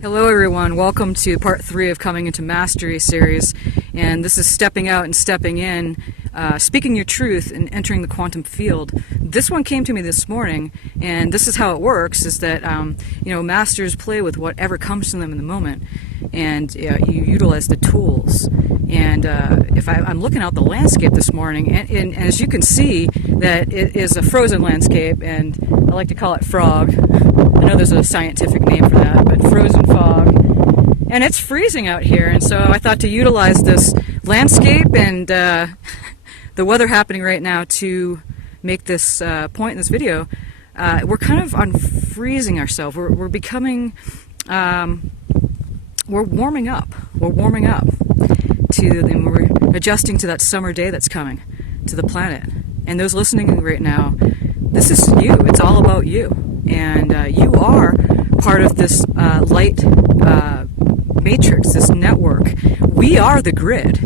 Hello everyone, welcome to part 3 of Coming into Mastery series, and this is stepping out and stepping in, speaking your truth and entering the quantum field. This one came to me this morning, and this is how it works, is that masters play with whatever comes to them in the moment, and you utilize the tools. And if I'm looking out the landscape this morning, and as you can see, that it is a frozen landscape, and I like to call it frog. I know there's a scientific name for that, but frozen fog. And it's freezing out here, and so I thought to utilize this landscape and the weather happening right now to make this point in this video. We're kind of unfreezing ourselves. We're becoming, we're warming up. We're warming up and we're adjusting to that summer day that's coming to the planet. And those listening right now, this is you. It's all about you. And you are part of this light matrix, this network. We are the grid.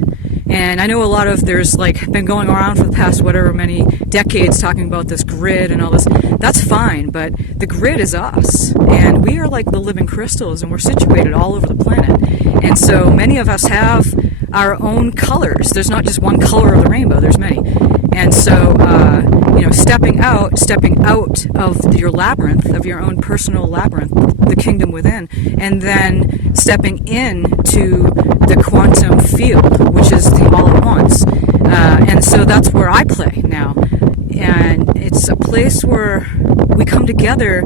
And I know there's been going around for the past whatever many decades talking about this grid and all this. That's fine, but the grid is us. And we are like the living crystals, and we're situated all over the planet. And so many of us have our own colors. There's not just one color of the rainbow, there's many. And so, stepping out of your labyrinth, of your own personal labyrinth, the kingdom within, and then stepping into the quantum field, which is the all at once. And so that's where I play now. And it's a place where we come together.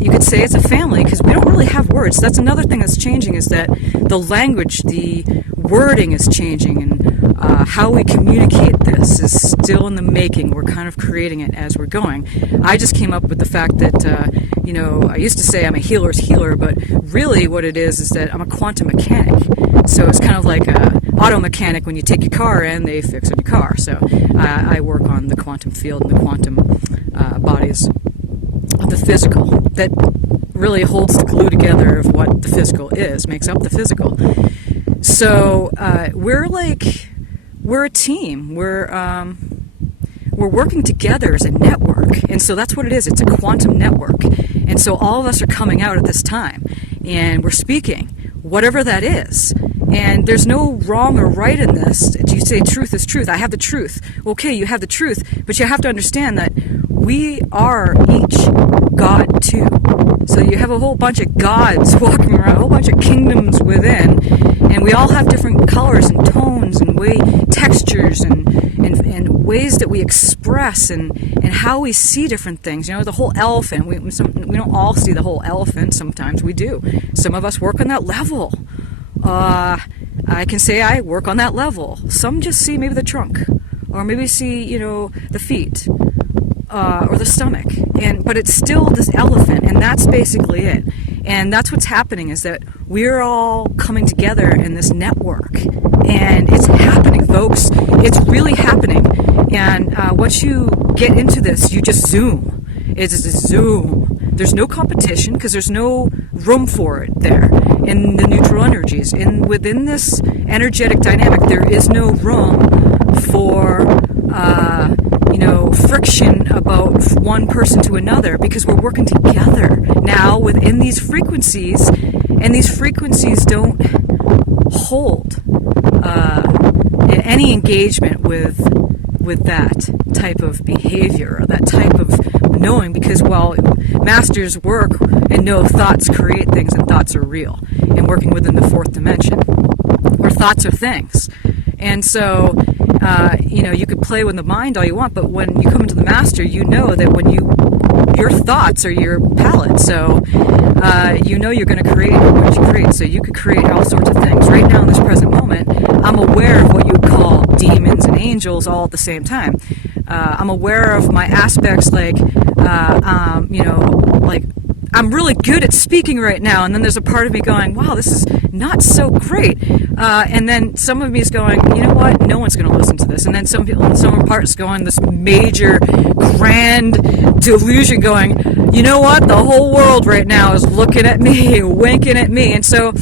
You could say it's a family, because we don't really have words. That's another thing that's changing, is that the language, the wording is changing, and how we communicate this is still in the making. We're kind of creating it as we're going. I just came up with the fact that, I used to say I'm a healer's healer, but really what it is that I'm a quantum mechanic. So it's kind of like a auto mechanic. When you take your car in, they fix up your car. So I work on the quantum field and the quantum bodies of the physical that really holds the glue together of what the physical is, makes up the physical. So we're a team. We're working together as a network, and so that's what it is. It's a quantum network, and so all of us are coming out at this time, and we're speaking, whatever that is. And there's no wrong or right in this. You say truth is truth. I have the truth. Okay, you have the truth, but you have to understand that we are each God too. So you have a whole bunch of gods walking around, a whole bunch of kingdoms within, and we all have different colors and tones and textures and ways that we express and how we see different things. The whole elephant, we don't all see the whole elephant. Sometimes we do. Some of us work on that level. I can say I work on that level. Some just see maybe the trunk, or maybe see, the feet, or the stomach. But it's still this elephant, and that's basically it. And that's what's happening, is that we're all coming together in this network. And it's happening, folks. It's really happening. And once you get into this, you just zoom. It's a zoom. There's no competition, because there's no room for it there in the neutral energies. Within this energetic dynamic, there is no room for friction about one person to another, because we're working together now within these frequencies, and these frequencies don't hold any engagement with that type of behavior, or that type of knowing, because while masters work and know thoughts create things, and thoughts are real, and working within the fourth dimension, where thoughts are things. And so you could play with the mind all you want, but when you come into the master, you know that your thoughts are your palette. So you're going to create what you create. So you could create all sorts of things. Right now in this present moment, I'm aware of what you would call demons and angels all at the same time. I'm aware of my aspects, I'm really good at speaking right now, and then there's a part of me going, wow, this is not so great. And then some of me is going, you know what, no one's going to listen to this. And then some part is going, this major, grand delusion going, you know what, the whole world right now is looking at me, winking at me. And so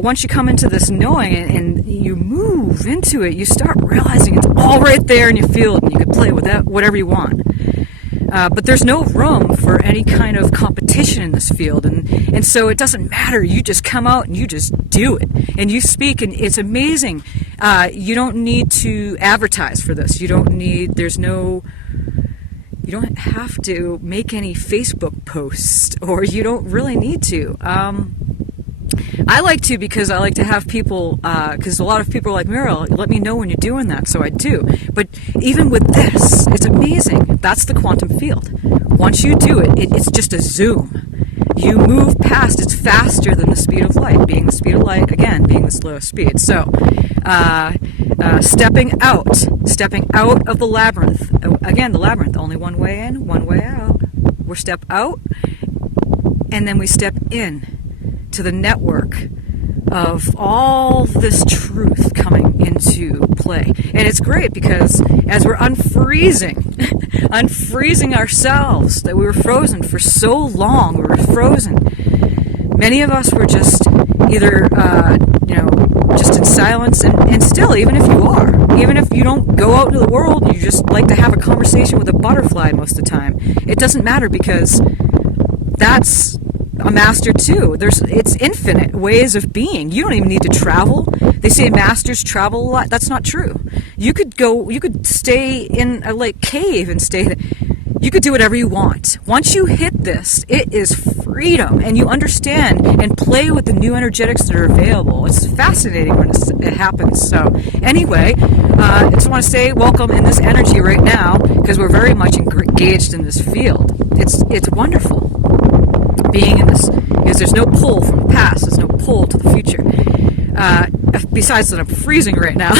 once you come into this knowing and you move into it, you start realizing it's all right there, and you feel it, and you can play with that, whatever you want. But there's no room for any kind of competition in this field, and so it doesn't matter. You just come out and you just do it, and you speak, and it's amazing. You don't need to advertise for this. You don't have to make any Facebook posts, or you don't really need to. I like to, because I like to have people, because a lot of people are like, Muriel, let me know when you're doing that, so I do. But even with this, it's amazing. That's the quantum field. Once you do it, it's just a zoom. You move past, it's faster than the speed of light, being the speed of light, again, being the slowest speed. So, stepping out of the labyrinth. Again, the labyrinth, only one way in, one way out. We step out, and then we step in to the network of all this truth coming into play. And it's great because as we're unfreezing ourselves, that we were frozen for so long, we were frozen. Many of us were just either, just in silence, and still, even if you don't go out into the world and you just like to have a conversation with a butterfly most of the time, it doesn't matter, because that's a master too. It's infinite ways of being. You don't even need to travel. They say masters travel a lot. That's not true. You could stay in a cave and stay. You could do whatever you want. Once you hit this, it is freedom, and you understand and play with the new energetics that are available. It's fascinating when it happens. So anyway, I just want to say welcome in this energy right now, because we're very much engaged in this field. It's wonderful. Being in this, because there's no pull from the past, there's no pull to the future. Besides that, I'm freezing right now.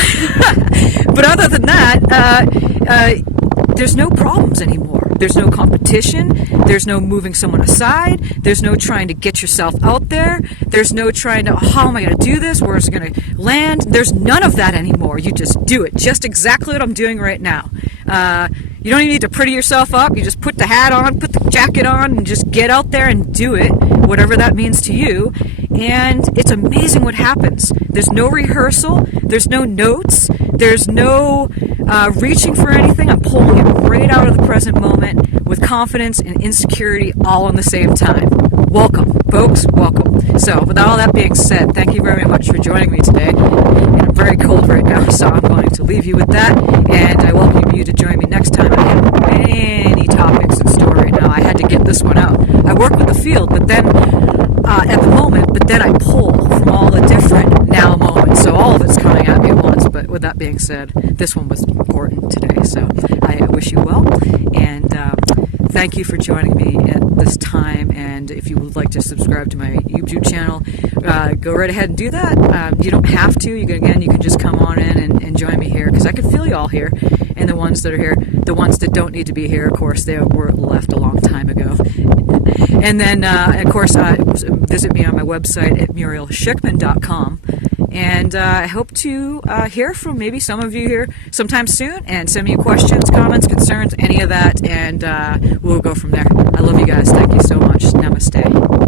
But other than that, there's no problems anymore. There's no competition. There's no moving someone aside. There's no trying to get yourself out there. There's no trying to, how am I going to do this? Where is it going to land? There's none of that anymore. You just do it. Just exactly what I'm doing right now. You don't even need to pretty yourself up. You just put the hat on, put the jacket on, and just get out there and do it, whatever that means to you. And it's amazing what happens. There's no rehearsal. There's no notes. There's no reaching for anything. I'm pulling it right out of the present moment with confidence and insecurity all on the same time. Welcome, folks. Welcome. So, with all that being said, thank you very much for joining me today. And I'm very cold right now, so I'm going to leave you with that. And I welcome you to join me next time. I have many topics in store right now. I had to get this one out. I work with the field, but then at the moment, but then I pull from all the different now moments. So all of it's coming at me at once. But with that being said, this one was important today. So I wish you well, and thank you for joining me at this time. And if you would like to subscribe to my YouTube channel, go right ahead and do that. You don't have to. You can just come on in and join me here, because I can feel you all here. And the ones that are here, the ones that don't need to be here, of course, they were left a long time ago. And then, of course, visit me on my website at murielschickman.com. And I hope to hear from maybe some of you here sometime soon, and send me questions, comments, concerns, any of that, and we'll go from there. I love you guys. Thank you so much. Namaste.